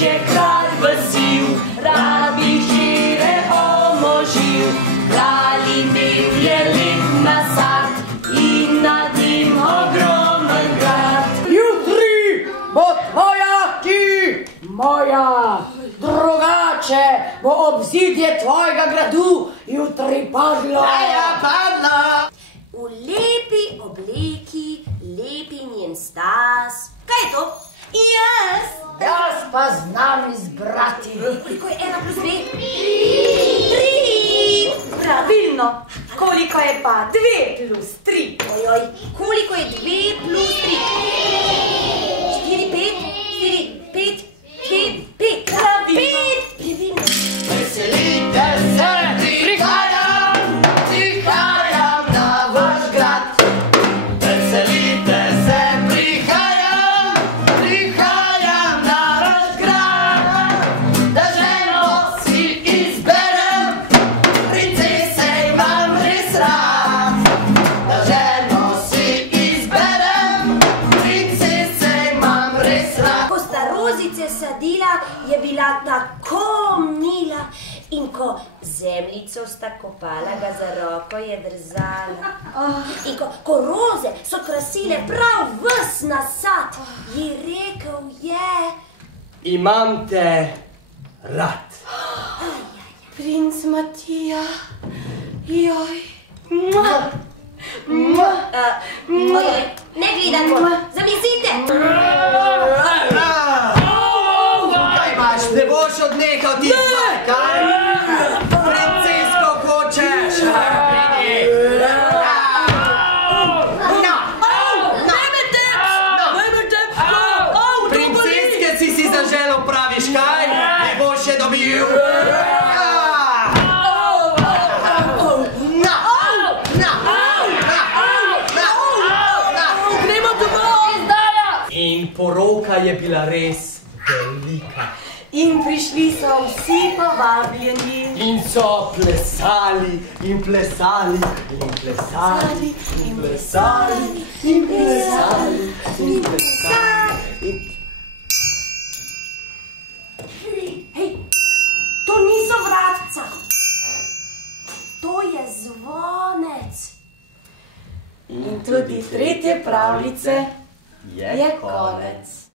je kralj vasil, rabi žire omožil. Kralj imel je lep nasad in nad njim ogromen grad. Jutri bo tvoja moja, drugače bo obzidje tvojega gradu jutri padlo. Padlo. V lepi obleki, lepi njen stas. Kaj je to? Jaz pa znam izbrati. Koliko je 1 plus 2? 3! Pravilno. Koliko je pa 2 plus 3? Ojoj, koliko je 2 plus 3? 4, 5? 4, 5? 2, 5? 5! Pravilno. Veselite se, prihajam na vaš grad. Veselite se, prihajam na vaš grad. Da ženo si izberem, princese imam res rad. Da ženo si izberem, princese imam res rad. Ko sta rozice sadila, je bila tako mila. In ko zemljico sta kopala, ga za roko je držala. In ko roze so krasile prav ves nasad, ji rekel je: Imam te rad. Princ Matija, joj. Ojoj, ne gledaj tako, zamislite. Kaj imaš, ne boš odnehal ti kaj? Princesko hočeš? Princeske si zaželel, praviš kaj? Ne boš še dobil? In poroka je bila res velika. In prišli so vsi povabljeni. In so plesali, in plesali, in plesali, in plesali, in plesali, in plesali. Hej, to niso vratca. To je zvonec. In tudi tretje pravljice Je je konec.